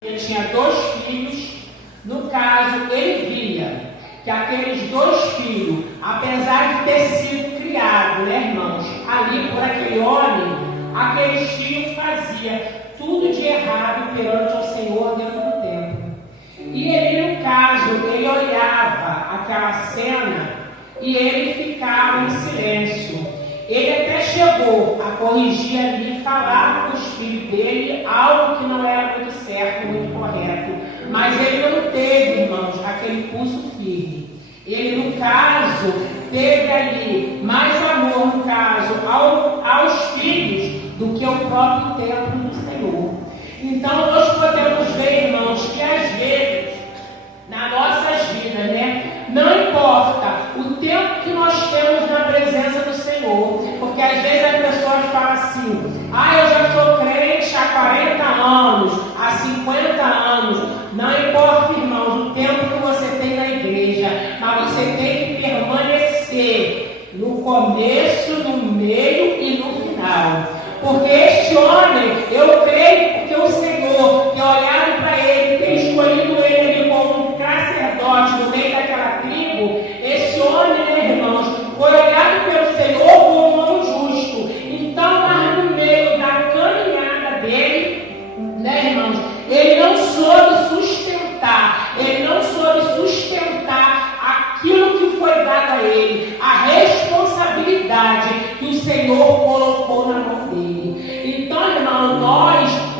Ele tinha 2 filhos. No caso, ele via que aqueles 2 filhos, apesar de ter sido criados, né, irmãos, ali por aquele homem, aqueles filhos faziam tudo de errado perante o Senhor dentro do templo. E ele, no caso, ele olhava aquela cena e ele ficava em silêncio. Ele até chegou a corrigir ali, falar com os filhos dele algo que não era muito certo, muito correto. Mas ele não teve, irmãos, aquele pulso firme. Ele, no caso, teve ali mais amor, no caso, aos filhos do que ao próprio templo do Senhor. Então, nós podemos ver, irmãos, que às vezes, nas nossas vidas, né, não importa o tempo que nós temos na presença do Senhor, porque às vezes as pessoas falam assim: eu já sou crente há 40 anos, há 50 anos. Não importa, irmãos, o tempo que você tem na igreja, mas você tem que permanecer no começo, no meio e no final. Porque este homem, eu creio, porque o Senhor tem olhado para ele, tem escolhido ele como um sacerdote no meio daquela tribo. Esse homem, né, irmãos, foi olhado pelo Senhor como um homem justo. Então, lá no meio da caminhada dele, né, irmãos, ele não soube sustentar aquilo que foi dado a ele, a responsabilidade que o Senhor colocou na mão dele. Então, irmão,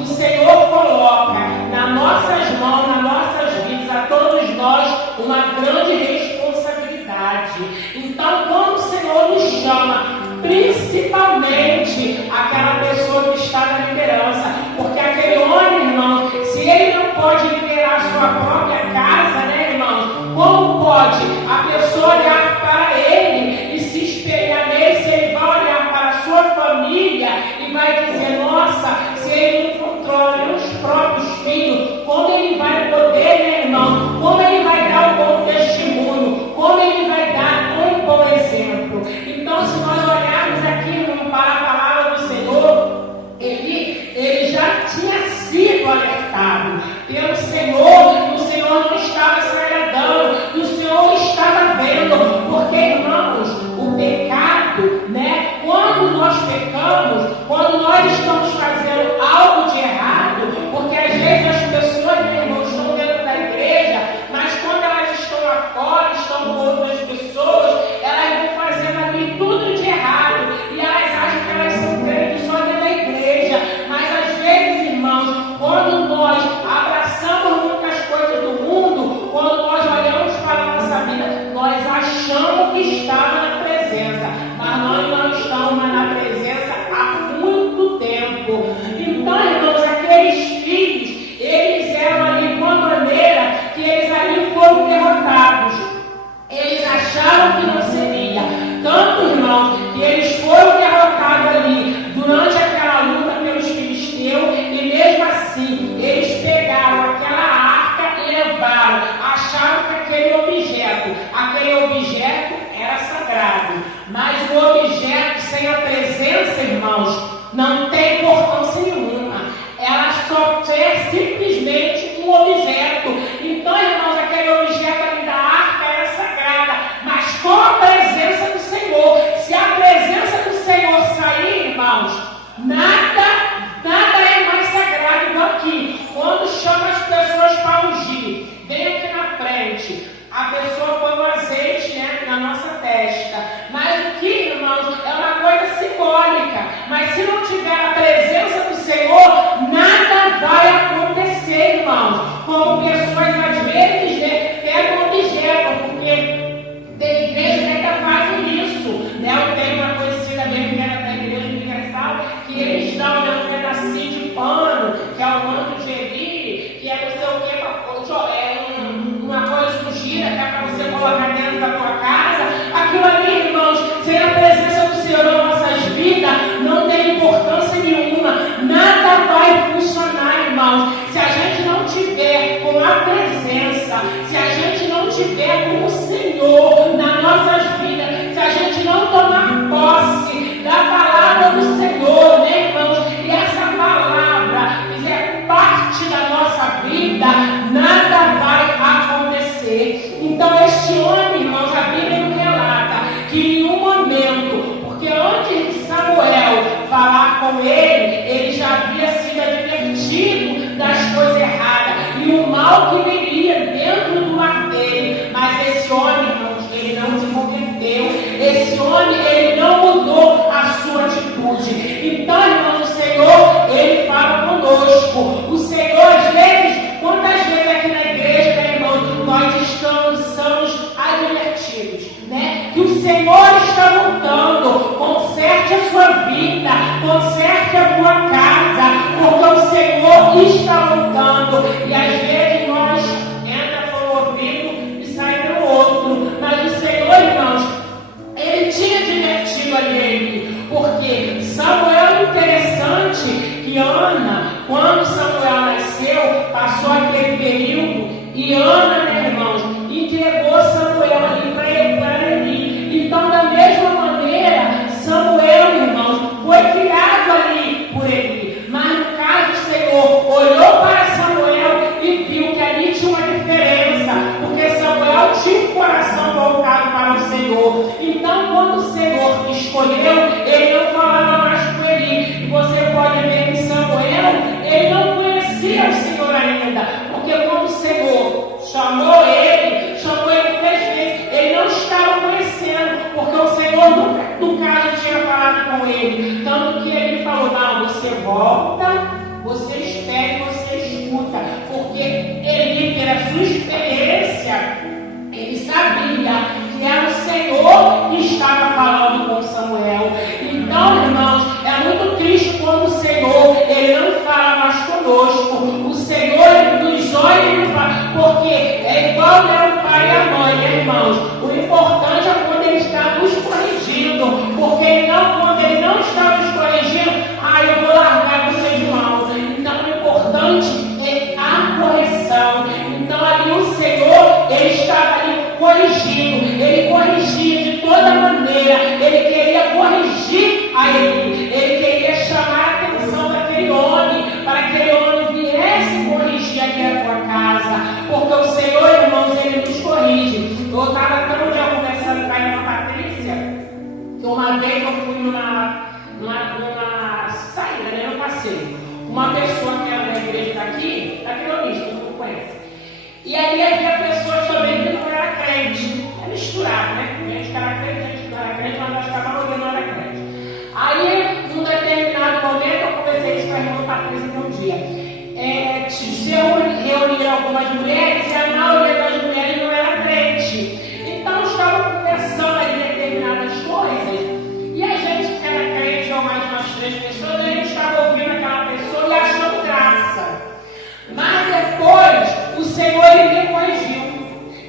o Senhor coloca nas nossas mãos, nas nossas vidas, a todos nós, uma grande responsabilidade. Então, quando o Senhor nos chama, principalmente aquela pessoa que está na liderança, porque aquele homem, irmão, se ele não pode liderar a sua própria casa, né, irmão, como pode a pessoa olhar para ele e se espelhar nele? Se ele vai olhar para a sua família e vai dizer: nossa, se ele não controla os próprios filhos, como ele vai poder, né, irmão? Como ele vai dar um bom testemunho? Como ele vai dar um bom exemplo? Então, se nós olharmos aqui, irmão, para a palavra do Senhor, ele já tinha sido alertado pelo Senhor. O Senhor não estava se agradando, o Senhor estava vendo, porque, irmãos, o pecado, né, quando nós pecamos, quando nós estamos fazendo algo de errado, porque às vezes as pessoas, né, irmãos, estão dentro da igreja, mas quando elas estão lá fora, estão com outras pessoas, elas vão fazendo ali tudo de errado, e elas acham que elas são crentes só dentro da igreja. Mas às vezes, irmãos, quando nós abraçamos muitas coisas do mundo, quando nós olhamos para a nossa vida, nós achamos que estamos na presença, mas nós não estamos na presença há muito tempo. Então, irmãos, aqueles filhos, eles eram ali de uma maneira que eles ali foram derrotados. Eles acharam que não seria. Tanto, irmão, que eles foram derrotados ali durante aquela luta pelos filisteus, e mesmo assim, eles pegaram aquela arca e levaram, acharam que aquele objeto era sagrado. Mas o objeto sem a presença, irmãos, não tem importância nenhuma. Ela só é simplesmente um objeto. Então, irmãos, aquele objeto ali da arca era sagrada, mas com a presença do Senhor. Se a presença do Senhor sair, irmãos, nada é mais sagrado do que quando chama as pessoas para ungir. Vem aqui na frente, a pessoa põe o azeite, né, na nossa testa. Mas o que, irmãos, é uma coisa simbólica. Mas se mal que viria dentro do lar dele. Mas esse homem, irmãos, ele não se converteu. Esse homem, ele não mudou a sua atitude. Então, irmãos, o Senhor, ele fala conosco. O Senhor, às vezes, quantas vezes aqui na igreja, né, irmãos, nós somos advertidos, né? Que o Senhor está voltando. Conserte a sua vida, conserte a tua casa, porque o Senhor está voltando. E às vezes nós entra por um ouvido e sai pelo outro. Mas o Senhor, irmãos, ele tinha advertido a ele, porque Samuel, interessante que Ana, quando Samuel nasceu, passou aquele período e Ana, né, irmãos, entregou Samuel ali para Eli. Então, da mesma maneira, Samuel, irmãos, foi criado ali por Eli. Mas no caso, o Senhor olhou para Samuel e viu que ali tinha uma diferença, porque Samuel tinha o coração voltado para o Senhor. Então, quando o Senhor escolheu, ele não falava mais com Eli. E você pode ver que Samuel, ele não conhecia o Senhor ainda, porque quando o Senhor chamou ele 3 vezes, ele não estava conhecendo, porque o Senhor nunca, no caso, tinha falado com ele. Tanto que ele falou: não, você volta, você espera, você escuta, porque ele, pela sua experiência, ele sabia que era o Senhor que estava falando com Samuel. Então, irmãos, é muito triste quando o Senhor, ele não fala mais conosco. O Senhor, ele nos olha e nos fala, porque é igual, né, o pai e a mãe, né, irmãos? O importante é quando ele está nos corrigindo, porque quando ele não está nos corrigindo, eu vou largar vocês de mão. Então, o importante é a correção. Então, ali o Senhor, ele estava ali corrigindo, ele corrigia de toda maneira, ele queria corrigir a ele queria chamar a atenção daquele homem, para que aquele homem viesse corrigir aqui a tua casa, porque o Senhor, irmãos, ele nos corrige. Eu estava até um dia conversando com a irmã Patrícia, que uma vez eu fui numa saída, né, no passeio, uma pessoa que era da igreja daqui no início, não conhece. E aí havia pessoas também que não eram crente. É misturado, né? Gente que era crente, gente que não era crente, mas nós acabamos ouvindo não era crente. Aí, num determinado momento, eu conversei isso com a irmã Patrícia um dia. Se reuniram algumas mulheres e a maioria das mulheres não era crente. Então, estavam conversando aí determinadas coisas. E a gente que era crente, ou mais umas 3 pessoas, a gente estava ouvindo aquela pessoa e achando graça. Mas depois, o Senhor, ele me corrigiu.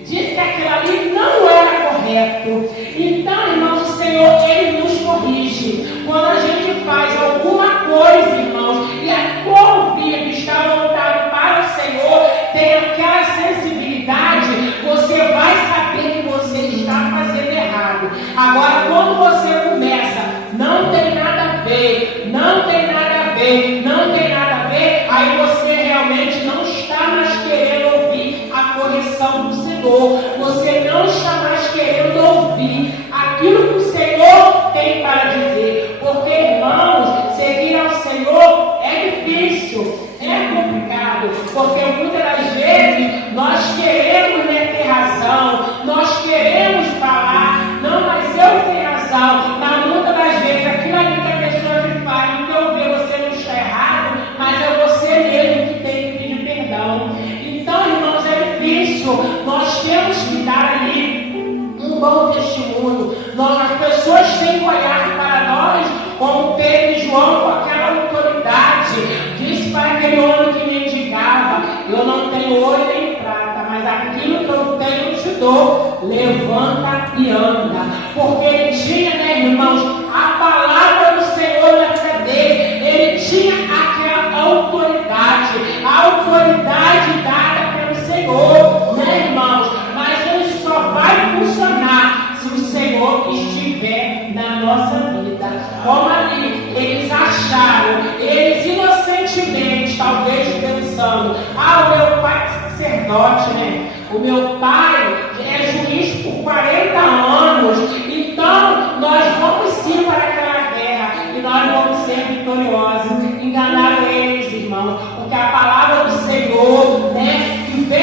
Disse que aquilo ali não era correto. Então, irmãos, o Senhor, ele nos corrige. Quando a gente faz alguma coisa, irmãos, e a tua ouvido está voltado para o Senhor, tem aquela sensibilidade, você vai saber que você está fazendo errado. Agora, quando você começa, não tem nada a ver, não tem nada a ver, não tem nada a ver, aí você realmente não está mais querendo ouvir a correção do Senhor. Você não está mais querendo ouvir aquilo que o Senhor tem para dizer. Porque, irmãos, seguir ao Senhor é difícil, é complicado. Porque muitas das vezes nós queremos, né, ter razão, nós queremos falar, não, mas eu tenho razão. Mas muitas das vezes aquilo ali que a pessoa te fala, então eu vejo você não está errado, mas é você mesmo que tem que pedir perdão. Então, irmãos, é difícil. Nós temos que dar ali um bom testemunho. As pessoas têm que olhar para nós como Pedro e João, com aquela autoridade. Disse para aquele homem que mendigava: eu não tenho ouro nem prata, mas aquilo que eu tenho eu te dou. Levanta e anda. Porque ele tinha, né, irmãos, a palavra do Senhor na vida dele. Ele tinha aquela autoridade, a autoridade dada pelo Senhor, né, irmãos? Mas isso só vai funcionar se o Senhor estiver na nossa vida. Como ali, eles acharam, eles inocentemente, talvez pensando: o meu pai é sacerdote, né? O meu pai é juiz por 40 anos, então nós vamos sim para aquela guerra e nós vamos ser vitoriosos. Enganaram eles, irmãos, porque a palavra do Senhor, né, que veio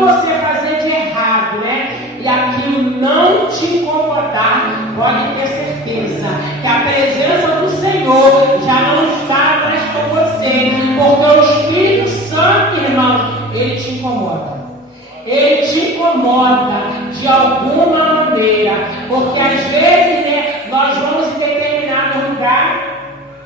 você fazer de errado, né? E aquilo não te incomodar, pode ter certeza que a presença do Senhor já não está mais com você, porque o Espírito Santo, irmão, ele te incomoda. Ele te incomoda de alguma maneira, porque às vezes, né, nós vamos em determinado lugar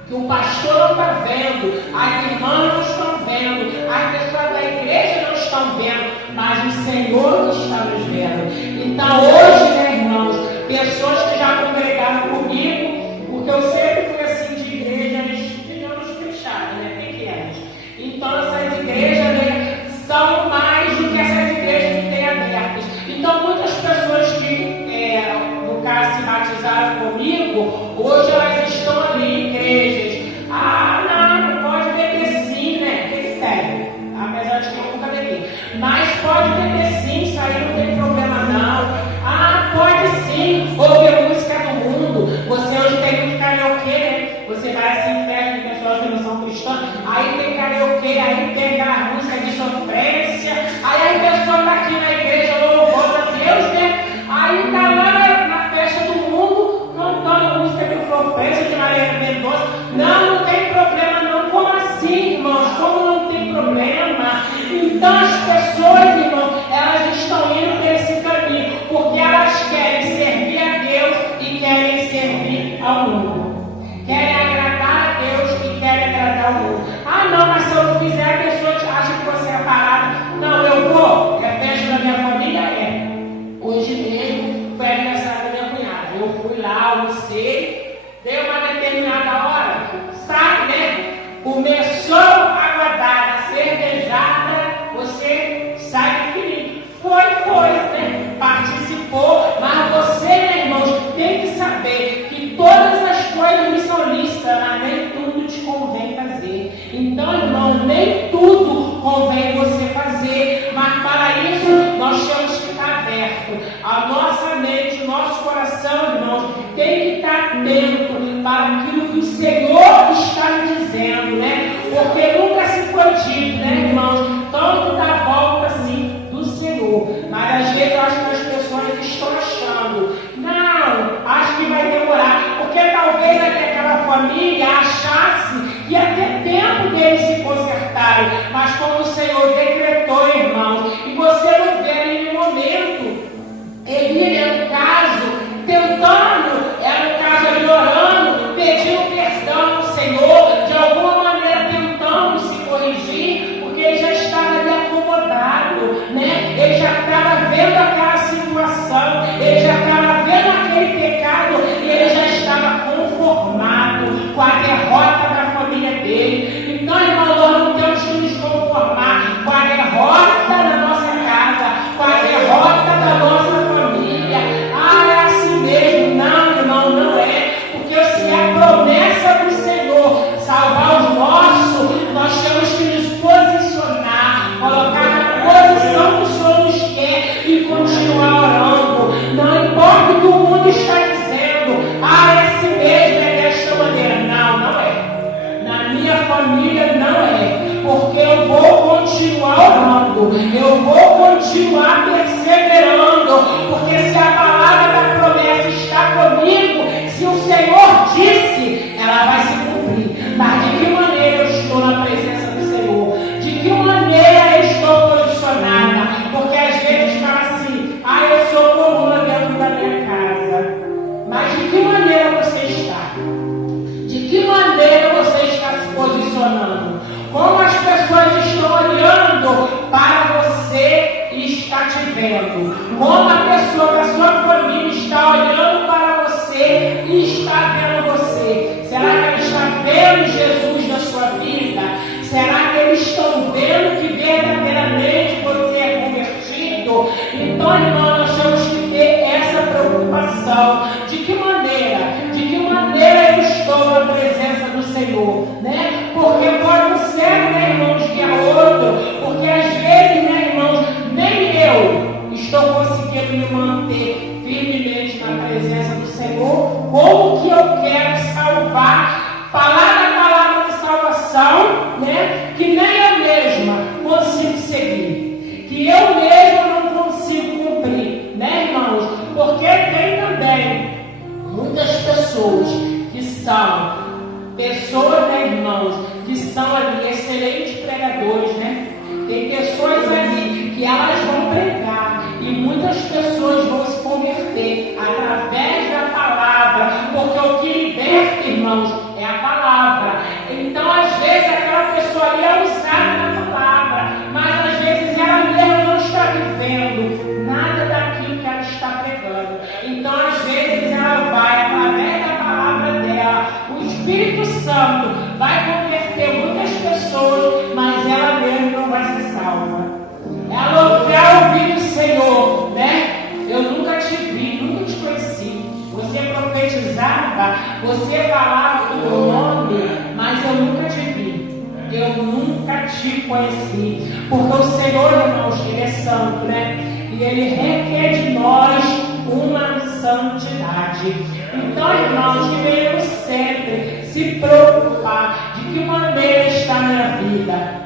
que o pastor não está vendo, as irmãs não estão vendo, as pessoas da igreja não estão vendo, mas o Senhor está nos vendo. Então hoje, né, irmãos, pessoas que já congregaram comigo, porque eu sempre fui assim de igrejas, digamos, fechadas, né, pequenas. Então essas igrejas, né, são mais do que essas igrejas que têm abertas. Então muitas pessoas que, no caso, se batizaram comigo, hoje elas estão ali em igrejas. Não pode beber sim, né? Tem sério. Apesar de que eu nunca bebi. Mas pode beber sim, isso aí não tem problema não. Pode sim, ouvir música do mundo. Você hoje tem muito karaokê, né? Você vai assim em festa de pessoas que não são cristãs, aí tem karaokê, aí tem aquela música de sofrência, aí a pessoa está aqui na igreja louvando a Deus, né? Aí está lá na festa do mundo, cantando música de sofrência de Maria Mendonça. Não tem problema não. Como assim, irmãos? Como não tem problema? Então as pessoas, irmãos, elas estão indo por esse caminho, porque elas querem servir a Deus e querem servir ao mundo. Querem agradar a Deus e querem agradar o mundo. Não, mas se eu não fizer, a pessoa acha que você é parado. Não, eu vou. É festa da minha família? Hoje mesmo foi aniversário da minha cunhada. Eu fui lá, almocei, dei uma determinada hora, sabe, né? Começou a rodada, a cervejada, você sai feliz. Foi, né? Participou, mas você, né, irmãos, tem que saber que todas as coisas me são lícitas, mas nem tudo te convém fazer. Então, irmão, nem tudo convém você fazer, mas para isso nós temos que estar abertos. A nossa mente, o nosso coração, irmãos, tem que estar atento para aquilo que o Senhor está dizendo, né? Porque nunca se foi dito, né, irmãos? Tanto da volta assim do Senhor. Mas às vezes eu acho que as pessoas estão achando, não, acho que vai demorar, porque talvez aquela família achasse que ia ter tempo deles se consertarem, mas como o Senhor decretou, irmãos, e você não vê nenhum momento, ele era um caso tentando, era um caso ali orando, pedindo perdão ao Senhor, de alguma maneira tentando se corrigir, porque ele já estava ali acomodado, né? Ele já estava vendo aquela situação, ele já estava vendo aquele pecado e ele já estava conformado com a derrota da família dele. Então, irmão, nós não temos que nos conformar com a derrota da nossa casa, com a derrota da nossa família. É assim mesmo. Não, irmão, não é. Porque se a promessa do Senhor salvar os nossos, nós temos que nos posicionar, colocar na posição que o Senhor nos quer e continuar orando. Não importa o que o mundo está dizendo. É assim mesmo, é desta maneira. Não é. Na minha família não é. Porque eu vou continuar orando. Eu vou continuar perseverando. Porque se a palavra da promessa está comigo, se o Senhor disse, ela vai se cumprir. Mas de que maneira eu estou na presença do Senhor? De que maneira eu estou posicionada? Porque às vezes fala assim, eu sou coluna dentro da minha casa. Mas de que maneira você está? De que maneira você está se posicionando? Como as pessoas estão olhando para você e está te vendo? Como a pessoa da sua família está olhando para você e está vendo você? Será que ela está vendo Jesus na sua vida? Será que eles estão vendo que verdadeiramente você é convertido? Então, irmão, nós temos que ter essa preocupação. De que maneira? De que maneira eu estou na presença do Senhor? Né? Porque pode ser, né, irmãos, que é outro. Porque às vezes, né, irmãos, nem eu estou conseguindo me manter firmemente na presença do Senhor. Como que eu quero salvar, falar da palavra de salvação, né? Que nem eu mesma consigo seguir. Que eu mesma pessoas, né, irmãos, que são ali excelentes pregadores, né? Tem pessoas ali que elas vão pregar e muitas pessoas vão se converter através da palavra, porque o que liberta, irmãos, é a palavra. Então, às vezes, aquela pessoa ali é usada na palavra, mas às vezes ela mesma não está vivendo nada daquilo que ela está pregando. Então, às vezes, ela vai, através da palavra dela, o Espírito Santo vai converter muitas pessoas, mas ela mesma não vai ser salva. Ela vai ouvir o Senhor, né? Eu nunca te vi, nunca te conheci. Você profetizava, você falava do meu nome, mas eu nunca te vi. Eu nunca te conheci. Porque o Senhor, irmãos, Ele é santo, né? E Ele requer de nós uma santidade. Então, irmãos, devemos sempre se preocupar de que maneira está a minha vida.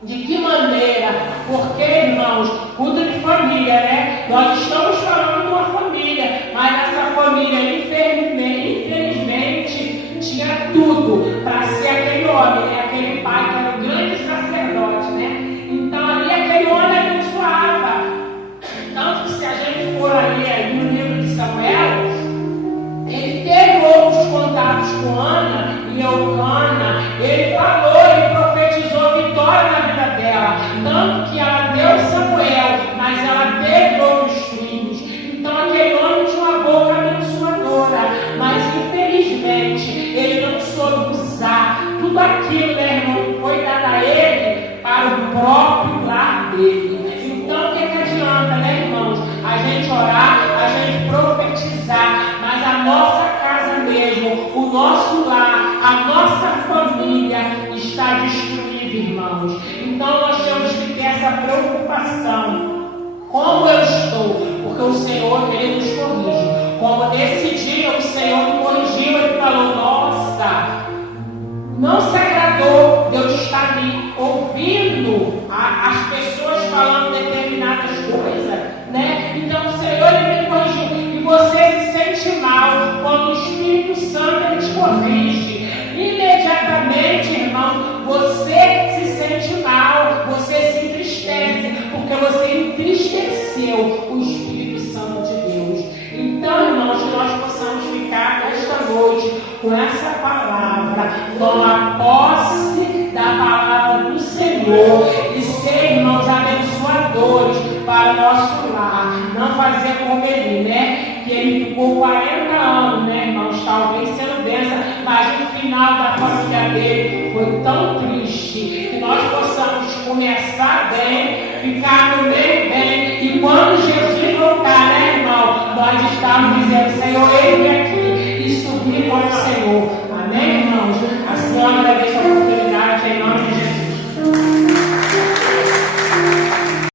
De que maneira? Porque, irmãos, culto de família, né? Nós estamos falando de uma família, mas essa família, infelizmente, tinha tudo para ser aquele homem, né? Aquele pai que era um grande sacerdote, né? Então, ali aquele homem abençoava. Tanto que se a gente for ali no livro de Samuel, ele teve outros contatos com Ana e Eucana, ele falou, ele profetizou vitória na vida dela, tanto que ela deu Samuel, mas ela teve outros filhos. Então aquele homem tinha uma boca abençoadora, mas infelizmente ele não soube usar tudo aquilo, né, irmão, que foi dado a ele para o próprio lar dele. Então o que adianta, né, irmãos, a gente orar, a gente profetizar, mas a nossa casa mesmo, o nosso lar, a nossa família está destruída, irmãos. Então nós temos que ter essa preocupação. Como eu estou? Porque o Senhor, Ele nos corrige. Como nesse dia o Senhor me corrigiu, Ele falou, nossa, não se agradou de eu estar ali ouvindo as pessoas falando determinadas coisas, né? Então o Senhor, Ele me corrigiu. E você se sente mal quando o Espírito Santo, Ele te corrige. Imediatamente, irmão, você se sente mal, você se entristece, porque você entristeceu o Espírito Santo de Deus. Então, irmãos, que nós possamos ficar esta noite com essa palavra, tomar posse da palavra do Senhor e ser, irmãos, abençoadores para o nosso lar. Não fazer como ele, né? Que ele ficou 40 anos, né, irmãos? Talvez sendo bênção, mas no final da família dele foi tão triste. Que nós possamos começar bem, ficar no meio bem, e quando Jesus voltar, né, irmão? Nós estamos dizendo